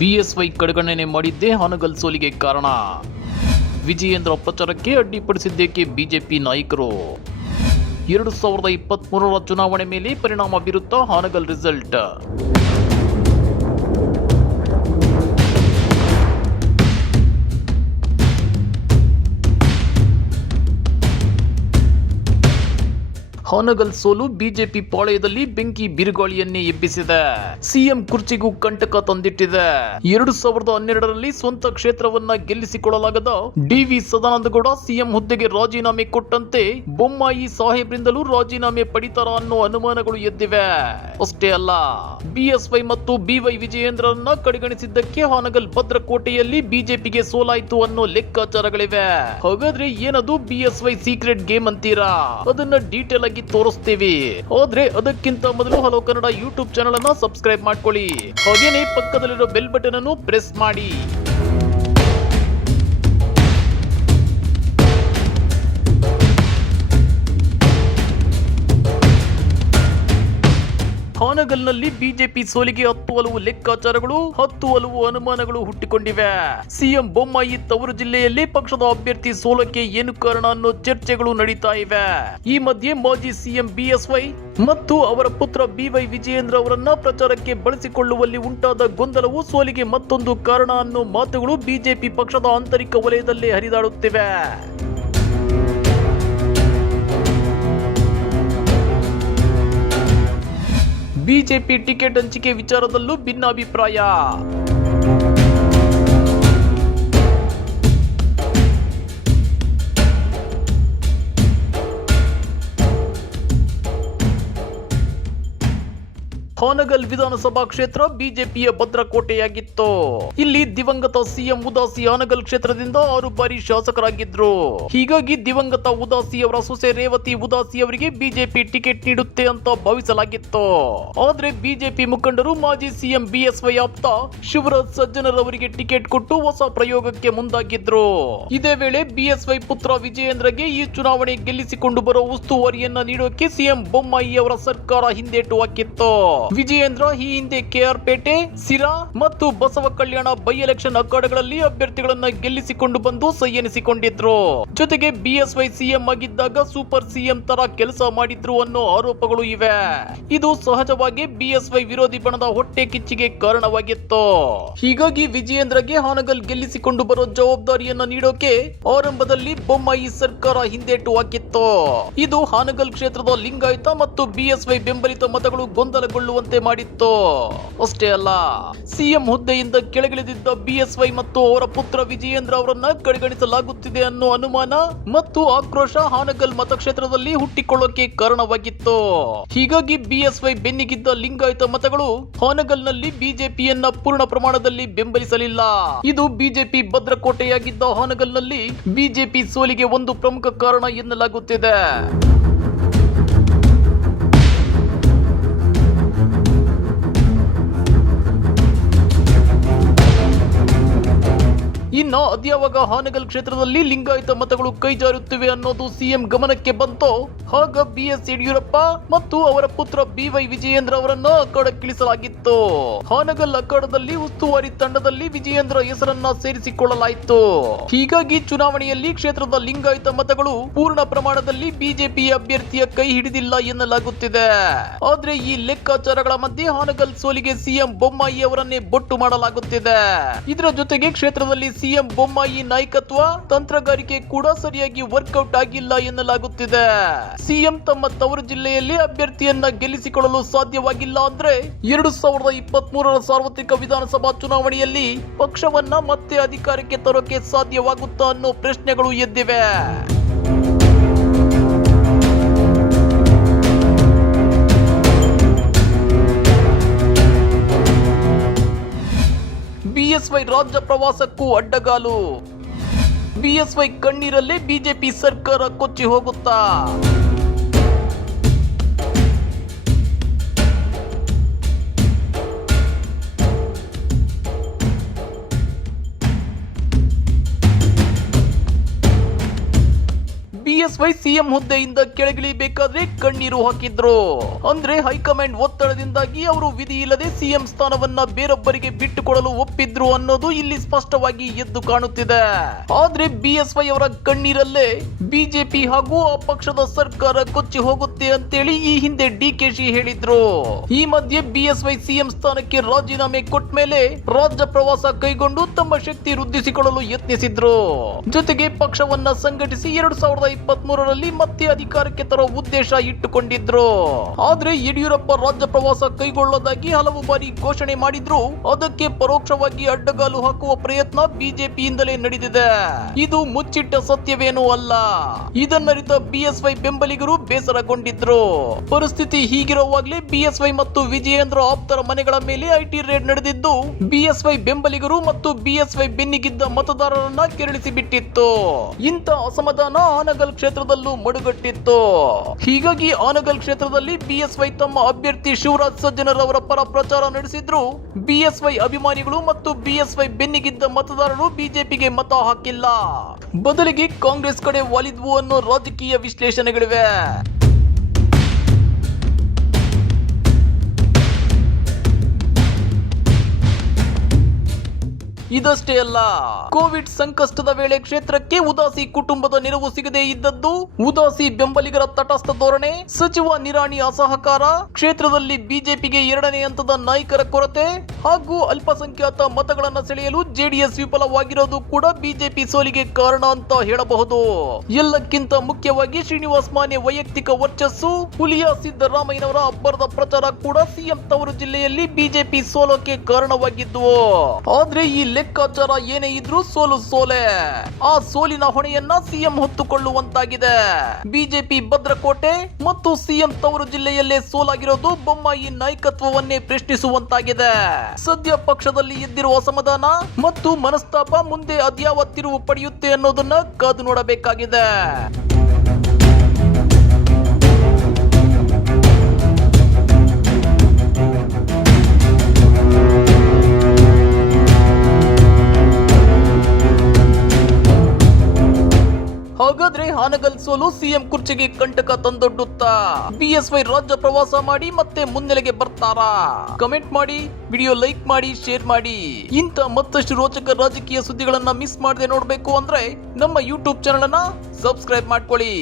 BSY ಕಡೆಗಣನೆ ಮಾಡಿದ್ದೇ ಹಾನಗಲ್ ಸೋಲಿಗೆ ಕಾರಣ. ವಿಜಯೇಂದ್ರ ಪ್ರಚಾರಕ್ಕೆ ಅಡ್ಡಿಪಡಿಸಿದ್ದೇಕೆ ಬಿಜೆಪಿ ನಾಯಕರು? 2023ರ ಚುನಾವಣೆ ಮೇಲೆ ಪರಿಣಾಮ ಬೀರುತ್ತಾ ಹಾನಗಲ್ ರಿಸಲ್ಟ್? ಹಾನಗಲ್ ಸೋಲು ಬಿಜೆಪಿ ಪಾಳೆಯದಲ್ಲಿ ಬೆಂಕಿ ಬಿರುಗಾಳಿಯನ್ನೇ ಎಬ್ಬಿಸಿದೆ. ಸಿಎಂ ಕುರ್ಚಿಗೂ ಕಂಟಕ ತಂದಿಟ್ಟಿದೆ. 2012ರಲ್ಲಿ ಸ್ವಂತ ಕ್ಷೇತ್ರವನ್ನ ಗೆಲ್ಲಿಸಿಕೊಳ್ಳಲಾಗದ ಡಿ.ವಿ. ಸದಾನಂದಗೌಡ ಸಿಎಂ ಹುದ್ದೆಗೆ ರಾಜೀನಾಮೆ ಕೊಟ್ಟಂತೆ ಬೊಮ್ಮಾಯಿ ಸಾಹೇಬ್ರಿಂದಲೂ ರಾಜೀನಾಮೆ ಪಡಿತಾರ ಅನ್ನೋ ಅನುಮಾನಗಳು ಎದ್ದಿವೆ. ಅಷ್ಟೇ ಅಲ್ಲ, ಬಿಎಸ್ವೈ ಮತ್ತು ಬಿವೈ ವಿಜಯೇಂದ್ರರನ್ನ ಕಡೆಗಣಿಸಿದ್ದಕ್ಕೆ ಹಾನಗಲ್ ಭದ್ರಕೋಟೆಯಲ್ಲಿ ಬಿಜೆಪಿಗೆ ಸೋಲಾಯಿತು ಅನ್ನೋ ಲೆಕ್ಕಾಚಾರಗಳಿವೆ. ಹಾಗಾದ್ರೆ ಏನದು ಬಿಎಸ್ವೈ ಸೀಕ್ರೆಟ್ ಗೇಮ್ ಅಂತೀರಾ? ಅದನ್ನ ಡೀಟೇಲ್ ಆಗಿ ತೋರಿಸ್ತೀವಿ. ಆದ್ರೆ ಅದಕ್ಕಿಂತ ಮೊದಲು ಹಲೋ ಕನ್ನಡ ಯೂಟ್ಯೂಬ್ ಚಾನೆಲ್ ಅನ್ನ ಸಬ್ಸ್ಕ್ರೈಬ್ ಮಾಡ್ಕೊಳ್ಳಿ. ಹಾಗೇನೆ ಪಕ್ಕದಲ್ಲಿರೋ ಬೆಲ್ ಬಟನ್ ಅನ್ನು ಪ್ರೆಸ್ ಮಾಡಿ. ಹಾನಗಲ್ನಲ್ಲಿ ಬಿಜೆಪಿ ಸೋಲಿಗೆ 10 ಹಲವು ಲೆಕ್ಕಾಚಾರಗಳು, 10 ಹಲವು ಅನುಮಾನಗಳು ಹುಟ್ಟಿಕೊಂಡಿವೆ. ಸಿಎಂ ಬೊಮ್ಮಾಯಿ ತವರು ಜಿಲ್ಲೆಯಲ್ಲಿ ಪಕ್ಷದ ಅಭ್ಯರ್ಥಿ ಸೋಲಕ್ಕೆ ಏನು ಕಾರಣ ಅನ್ನೋ ಚರ್ಚೆಗಳು ನಡೀತಾ ಇವೆ. ಈ ಮಧ್ಯೆ ಮಾಜಿ ಸಿಎಂ ಬಿಎಸ್ವೈ ಮತ್ತು ಅವರ ಪುತ್ರ ಬಿವೈ ವಿಜಯೇಂದ್ರ ಅವರನ್ನ ಪ್ರಚಾರಕ್ಕೆ ಬಳಸಿಕೊಳ್ಳುವಲ್ಲಿ ಉಂಟಾದ ಗೊಂದಲವು ಸೋಲಿಗೆ ಮತ್ತೊಂದು ಕಾರಣ ಅನ್ನೋ ಮಾತುಗಳು ಬಿಜೆಪಿ ಪಕ್ಷದ ಆಂತರಿಕ ವಲಯದಲ್ಲಿ ಹರಿದಾಡುತ್ತಿವೆ. ಬಿಜೆಪಿ ಟಿಕೆಟ್ ಹಂಚಿಕೆ ವಿಚಾರದಲ್ಲೂ ಭಿನ್ನಾಭಿಪ್ರಾಯ. ಹಾನಗಲ್ ವಿಧಾನಸಭಾ ಕ್ಷೇತ್ರ ಬಿಜೆಪಿಯ ಭದ್ರಕೋಟೆಯಾಗಿತ್ತು. ಇಲ್ಲಿ ದಿವಂಗತ ಸಿಎಂ ಉದಾಸಿ ಹಾನಗಲ್ ಕ್ಷೇತ್ರದಿಂದ 6 ಬಾರಿ ಶಾಸಕರಾಗಿದ್ರು. ಹೀಗಾಗಿ ದಿವಂಗತ ಉದಾಸಿ ಅವರ ಸೊಸೆ ರೇವತಿ ಉದಾಸಿ ಅವರಿಗೆ ಬಿಜೆಪಿ ಟಿಕೆಟ್ ನೀಡುತ್ತೆ ಅಂತ ಭಾವಿಸಲಾಗಿತ್ತು. ಆದ್ರೆ ಬಿಜೆಪಿ ಮುಖಂಡರು ಮಾಜಿ ಸಿಎಂ ಬಿಎಸ್ವೈ ಆಪ್ತ ಶಿವರಾಜ್ ಸಜ್ಜನರ್ ಅವರಿಗೆ ಟಿಕೆಟ್ ಕೊಟ್ಟು ಹೊಸ ಪ್ರಯೋಗಕ್ಕೆ ಮುಂದಾಗಿದ್ರು. ಇದೇ ವೇಳೆ ಬಿಎಸ್ವೈ ಪುತ್ರ ವಿಜಯೇಂದ್ರಗೆ ಈ ಚುನಾವಣೆ ಗೆಲ್ಲಿಸಿಕೊಂಡು ಬರೋ ಉಸ್ತುವಾರಿಯನ್ನ ನೀಡೋಕೆ ಸಿಎಂ ಬೊಮ್ಮಾಯಿ ಅವರ ಸರ್ಕಾರ ಹಿಂದೇಟು ಹಾಕಿತ್ತು. ವಿಜಯೇಂದ್ರ ಈ ಹಿಂದೆ ಕೆಆರ್ ಪೇಟೆ, ಸಿರಾ ಮತ್ತು ಬಸವ ಕಲ್ಯಾಣ ಬೈ ಎಲೆಕ್ಷನ್ ಅಖಾಡಗಳಲ್ಲಿ ಅಭ್ಯರ್ಥಿಗಳನ್ನ ಗೆಲ್ಲಿಸಿಕೊಂಡು ಬಂದು ಸೈ ಎನಿಸಿಕೊಂಡಿದ್ರು. ಜೊತೆಗೆ ಬಿಎಸ್ವೈ ಸಿಎಂ ಆಗಿದ್ದಾಗ ಸೂಪರ್ ಸಿಎಂ ತರ ಕೆಲಸ ಮಾಡಿದ್ರು ಅನ್ನೋ ಆರೋಪಗಳು ಇವೆ. ಇದು ಸಹಜವಾಗಿ ಬಿಎಸ್ವೈ ವಿರೋಧಿ ಬಣದ ಹೊಟ್ಟೆ ಕಿಚ್ಚಿಗೆ ಕಾರಣವಾಗಿತ್ತು. ಹೀಗಾಗಿ ವಿಜಯೇಂದ್ರಗೆ ಹಾನಗಲ್ ಗೆಲ್ಲಿಸಿಕೊಂಡು ಬರೋ ಜವಾಬ್ದಾರಿಯನ್ನ ನೀಡೋಕೆ ಆರಂಭದಲ್ಲಿ ಬೊಮ್ಮಾಯಿ ಸರ್ಕಾರ ಹಿಂದೇಟು ಹಾಕಿತ್ತು. ಇದು ಹಾನಗಲ್ ಕ್ಷೇತ್ರದ ಲಿಂಗಾಯತ ಮತ್ತು ಬಿಎಸ್ವೈ ಬೆಂಬಲಿತ ಮತಗಳು ಗೊಂದಲಗೊಳ್ಳುವ ಮಾಡಿತ್ತು. ಅಷ್ಟೇ ಅಲ್ಲ, ಸಿಎಂ ಹುದ್ದೆಯಿಂದ ಕೆಳಗಿಳಿದಿದ್ದ ಬಿಎಸ್ವೈ ಮತ್ತು ಅವರ ಪುತ್ರ ವಿಜಯೇಂದ್ರ ಅವರನ್ನ ಕಡೆಗಣಿಸಲಾಗುತ್ತಿದೆ ಅನ್ನೋ ಅನುಮಾನ ಮತ್ತು ಆಕ್ರೋಶ ಹಾನಗಲ್ ಮತಕ್ಷೇತ್ರದಲ್ಲಿ ಹುಟ್ಟಿಕೊಳ್ಳೋಕೆ ಕಾರಣವಾಗಿತ್ತು. ಹೀಗಾಗಿ ಬಿಎಸ್ವೈ ಬೆನ್ನಿಗಿದ್ದ ಲಿಂಗಾಯತ ಮತಗಳು ಹಾನಗಲ್ನಲ್ಲಿ ಬಿಜೆಪಿಯನ್ನ ಪೂರ್ಣ ಪ್ರಮಾಣದಲ್ಲಿ ಬೆಂಬಲಿಸಲಿಲ್ಲ. ಇದು ಬಿಜೆಪಿ ಭದ್ರಕೋಟೆಯಾಗಿದ್ದ ಹಾನಗಲ್ನಲ್ಲಿ ಬಿಜೆಪಿ ಸೋಲಿಗೆ ಒಂದು ಪ್ರಮುಖ ಕಾರಣ ಎನ್ನಲಾಗುತ್ತಿದೆ. ಇನ್ನ ಅದ್ಯಾವಾಗ ಹಾನಗಲ್ ಕ್ಷೇತ್ರದಲ್ಲಿ ಲಿಂಗಾಯತ ಮತಗಳು ಕೈಜಾರುತ್ತಿವೆ ಅನ್ನೋದು ಸಿಎಂ ಗಮನಕ್ಕೆ ಬಂತು, ಆಗ ಬಿಎಸ್ ಯಡಿಯೂರಪ್ಪ ಮತ್ತು ಅವರ ಪುತ್ರ ಬಿವೈ ವಿಜಯೇಂದ್ರ ಅವರನ್ನ ಅಖಾಡಕ್ಕಿಳಿಸಲಾಗಿತ್ತು. ಹಾನಗಲ್ ಅಖಾಡದಲ್ಲಿ ಉಸ್ತುವಾರಿ ತಂಡದಲ್ಲಿ ವಿಜಯೇಂದ್ರ ಹೆಸರನ್ನ ಸೇರಿಸಿಕೊಳ್ಳಲಾಯಿತು. ಹೀಗಾಗಿ ಚುನಾವಣೆಯಲ್ಲಿ ಕ್ಷೇತ್ರದ ಲಿಂಗಾಯತ ಮತಗಳು ಪೂರ್ಣ ಪ್ರಮಾಣದಲ್ಲಿ ಬಿಜೆಪಿ ಅಭ್ಯರ್ಥಿಯ ಕೈ ಹಿಡಿದಿಲ್ಲ ಎನ್ನಲಾಗುತ್ತಿದೆ. ಆದ್ರೆ ಈ ಲೆಕ್ಕಾಚಾರಗಳ ಮಧ್ಯೆ ಹಾನಗಲ್ ಸೋಲಿಗೆ ಸಿಎಂ ಬೊಮ್ಮಾಯಿ ಅವರನ್ನೇ ಬೊಟ್ಟು ಮಾಡಲಾಗುತ್ತಿದೆ. ಇದರ ಜೊತೆಗೆ ಕ್ಷೇತ್ರದಲ್ಲಿ ಸಿಎಂ ಬೊಮ್ಮಾಯಿ ನಾಯಕತ್ವ ತಂತ್ರಗಾರಿಕೆ ಕೂಡ ಸರಿಯಾಗಿ ವರ್ಕೌಟ್ ಆಗಿಲ್ಲ ಎನ್ನಲಾಗುತ್ತಿದೆ. ಸಿಎಂ ತಮ್ಮ ತವರು ಜಿಲ್ಲೆಯಲ್ಲಿ ಅಭ್ಯರ್ಥಿಯನ್ನ ಗೆಲ್ಲಿಸಿಕೊಳ್ಳಲು ಸಾಧ್ಯವಾಗಿಲ್ಲ ಅಂದ್ರೆ 2023ರ ಸಾರ್ವತ್ರಿಕ ವಿಧಾನಸಭಾ ಚುನಾವಣೆಯಲ್ಲಿ ಪಕ್ಷವನ್ನ ಮತ್ತೆ ಅಧಿಕಾರಕ್ಕೆ ತರೋಕೆ ಸಾಧ್ಯವಾಗುತ್ತಾ ಅನ್ನೋ ಪ್ರಶ್ನೆಗಳು ಎದ್ದಿವೆ. ಬಿಎಸ್ವೈ ರಾಜ್ಯ ಪ್ರವಾಸಕ್ಕೂ ಅಡ್ಡಗಾಲು. ಬಿಎಸ್ವೈ ಕಣ್ಣೀರಲ್ಲೇ ಬಿಜೆಪಿ ಸರ್ಕಾರ ಕೊಚ್ಚಿ ಹೋಗುತ್ತಾ? ಬಿಎಸ್ವೈ ಸಿಎಂ ಹುದ್ದೆಯಿಂದ ಕೆಳಗಿಳಿಬೇಕಾದ್ರೆ ಕಣ್ಣೀರು ಹಾಕಿದ್ರು. ಅಂದ್ರೆ ಹೈಕಮಾಂಡ್ ಒತ್ತಡದಿಂದಾಗಿ ಅವರು ವಿಧಿ ಇಲ್ಲದೆ ಸಿಎಂ ಸ್ಥಾನವನ್ನ ಬೇರೊಬ್ಬರಿಗೆ ಬಿಟ್ಟುಕೊಡಲು ಒಪ್ಪಿದ್ರು ಅನ್ನೋದು ಇಲ್ಲಿ ಸ್ಪಷ್ಟವಾಗಿ ಎದ್ದು ಕಾಣುತ್ತಿದೆ. ಆದ್ರೆ ಬಿಎಸ್ವೈ ಅವರ ಕಣ್ಣೀರಲ್ಲೇ ಬಿಜೆಪಿ ಹಾಗೂ ಆ ಪಕ್ಷದ ಸರ್ಕಾರ ಕೊಚ್ಚಿ ಹೋಗುತ್ತೆ ಅಂತೇಳಿ ಈ ಹಿಂದೆ ಡಿಕೆಶಿ ಹೇಳಿದ್ರು. ಈ ಮಧ್ಯೆ ಬಿಎಸ್ವೈ ಸಿಎಂ ಸ್ಥಾನಕ್ಕೆ ರಾಜೀನಾಮೆ ಕೊಟ್ಟ ಮೇಲೆ ರಾಜ್ಯ ಪ್ರವಾಸ ಕೈಗೊಂಡು ತಮ್ಮ ಶಕ್ತಿ ವೃದ್ಧಿಸಿಕೊಳ್ಳಲು ಯತ್ನಿಸಿದ್ರು. ಜೊತೆಗೆ ಪಕ್ಷವನ್ನ ಸಂಘಟಿಸಿ 2023ರಲ್ಲಿ ಮತ್ತೆ ಅಧಿಕಾರಕ್ಕೆ ತರೋ ಉದ್ದೇಶ ಇಟ್ಟುಕೊಂಡಿದ್ರು. ಆದ್ರೆ ಯಡಿಯೂರಪ್ಪ ರಾಜ್ಯ ಪ್ರವಾಸ ಕೈಗೊಳ್ಳೋದಾಗಿ ಹಲವು ಬಾರಿ ಘೋಷಣೆ ಮಾಡಿದ್ರು. ಅದಕ್ಕೆ ಪರೋಕ್ಷವಾಗಿ ಅಡ್ಡಗಾಲು ಹಾಕುವ ಪ್ರಯತ್ನ ಬಿಜೆಪಿಯಿಂದಲೇ ನಡೆದಿದೆ. ಇದು ಮುಚ್ಚಿಟ್ಟ ಸತ್ಯವೇನೂ ಅಲ್ಲ. ಇದನ್ನರಿತ ಬಿಎಸ್ವೈ ಬೆಂಬಲಿಗರು ಬೇಸರಗೊಂಡಿದ್ರು. ಪರಿಸ್ಥಿತಿ ಹೀಗಿರುವಾಗಲೇ ಬಿಎಸ್ವೈ ಮತ್ತು ವಿಜಯೇಂದ್ರ ಆಪ್ತರ ಮನೆಗಳ ಮೇಲೆ ಐಟಿ ರೇಡ್ ನಡೆದಿದ್ದು ಬಿಎಸ್ವೈ ಬೆಂಬಲಿಗರು ಮತ್ತು ಬಿಎಸ್ವೈ ಬೆನ್ನಿಗಿದ್ದ ಮತದಾರರನ್ನ ಕೆರಳಿಸಿ ಬಿಟ್ಟಿತ್ತು. ಇಂಥ ಅಸಮಾಧಾನ ಆನಗಲ್ ಕ್ಷೇತ್ರದಲ್ಲೂ ಮಡುಗಟ್ಟಿತ್ತು. ಹೀಗಾಗಿ ಆನಗಲ್ ಕ್ಷೇತ್ರದಲ್ಲಿ ಬಿಎಸ್ವೈ ತಮ್ಮ ಅಭ್ಯರ್ಥಿ ಶಿವರಾಜ್ ಸಜ್ಜನರ್ ಅವರ ಪರ ಪ್ರಚಾರ ನಡೆಸಿದ್ರು. ಬಿಎಸ್ವೈ ಅಭಿಮಾನಿಗಳು ಮತ್ತು ಬಿಎಸ್ವೈ ಬೆನ್ನಿಗಿದ್ದ ಮತದಾರರು ಬಿಜೆಪಿಗೆ ಮತ ಹಾಕಿಲ್ಲ. ಬದಲಿಗೆ ಕಾಂಗ್ರೆಸ್ ಕಡೆ ಒಲಿದ್ವು ಅನ್ನೋ ರಾಜಕೀಯ ವಿಶ್ಲೇಷಣೆಗಳಿವೆ. ಇದಷ್ಟೇ ಅಲ್ಲ, ಕೋವಿಡ್ ಸಂಕಷ್ಟದ ವೇಳೆ ಕ್ಷೇತ್ರಕ್ಕೆ ಉದಾಸಿ ಕುಟುಂಬದ ನೆರವು ಸಿಗದೇ ಇದ್ದದ್ದು, ಉದಾಸಿ ಬೆಂಬಲಿಗರ ತಟಸ್ಥ ಧೋರಣೆ, ಸಚಿವ ನಿರಾಣಿ ಅಸಹಕಾರ, ಕ್ಷೇತ್ರದಲ್ಲಿ ಬಿಜೆಪಿಗೆ 2ನೇ ಹಂತದ ನಾಯಕರ ಕೊರತೆ ಹಾಗೂ ಅಲ್ಪಸಂಖ್ಯಾತ ಮತಗಳನ್ನು ಸೆಳೆಯಲು ಜೆಡಿಎಸ್ ವಿಫಲವಾಗಿರೋದು ಕೂಡ ಬಿಜೆಪಿ ಸೋಲಿಗೆ ಕಾರಣ ಅಂತ ಹೇಳಬಹುದು. ಎಲ್ಲಕ್ಕಿಂತ ಮುಖ್ಯವಾಗಿ ಶ್ರೀನಿವಾಸ್ ಮಾನೆ ವೈಯಕ್ತಿಕ ವರ್ಚಸ್ಸು, ಹುಲಿಯ ಸಿದ್ದರಾಮಯ್ಯನವರ ಅಬ್ಬರದ ಪ್ರಚಾರ ಕೂಡ ಸಿಎಂ ತವರು ಜಿಲ್ಲೆಯಲ್ಲಿ ಬಿಜೆಪಿ ಸೋಲೋಕೆ ಕಾರಣವಾಗಿದ್ವು. ಆದ್ರೆ ಈ ಲೆಕ್ಕಾಚಾರ ಏನೇ ಇದ್ರೂ ಸೋಲು ಸೋಲೆ. ಆ ಸೋಲಿನ ಹೊಣೆಯನ್ನ ಸಿಎಂ ಹೊತ್ತುಕೊಳ್ಳುವಂತಾಗಿದೆ. ಬಿಜೆಪಿ ಭದ್ರಕೋಟೆ ಮತ್ತು ಸಿಎಂ ತವರು ಜಿಲ್ಲೆಯಲ್ಲೇ ಸೋಲಾಗಿರೋದು ಬೊಮ್ಮಾಯಿ ನಾಯಕತ್ವವನ್ನೇ ಪ್ರಶ್ನಿಸುವಂತಾಗಿದೆ. ಸದ್ಯ ಪಕ್ಷದಲ್ಲಿ ಎದ್ದಿರುವ ಅಸಮಾಧಾನ ಮತ್ತು ಮನಸ್ತಾಪ ಮುಂದೆ ಅದ್ಯಾವ ತಿರುವು ಪಡೆಯುತ್ತೆ ಅನ್ನೋದನ್ನ ಕಾದು ನೋಡಬೇಕಾಗಿದೆ. ಹಾಗಾದ್ರೆ ಹಾನಗಲ್ ಸೋಲು ಸಿಎಂ ಕುರ್ಚಿಗೆ ಕಂಟಕ ತಂದೊಡ್ಡುತ್ತಾ? ಬಿಎಸ್ವೈ ರಾಜ್ಯ ಪ್ರವಾಸ ಮಾಡಿ ಮತ್ತೆ ಮುನ್ನೆಲೆಗೆ ಬರ್ತಾರಾ? ಕಮೆಂಟ್ ಮಾಡಿ, ವಿಡಿಯೋ ಲೈಕ್ ಮಾಡಿ, ಶೇರ್ ಮಾಡಿ. ಇಂಥ ಮತ್ತಷ್ಟು ರೋಚಕ ರಾಜಕೀಯ ಸುದ್ದಿಗಳನ್ನ ಮಿಸ್ ಮಾಡದೆ ನೋಡ್ಬೇಕು ಅಂದ್ರೆ ನಮ್ಮ ಯೂಟ್ಯೂಬ್ ಚಾನೆಲ್ ಅನ್ನ ಸಬ್ಸ್ಕ್ರೈಬ್ ಮಾಡ್ಕೊಳ್ಳಿ.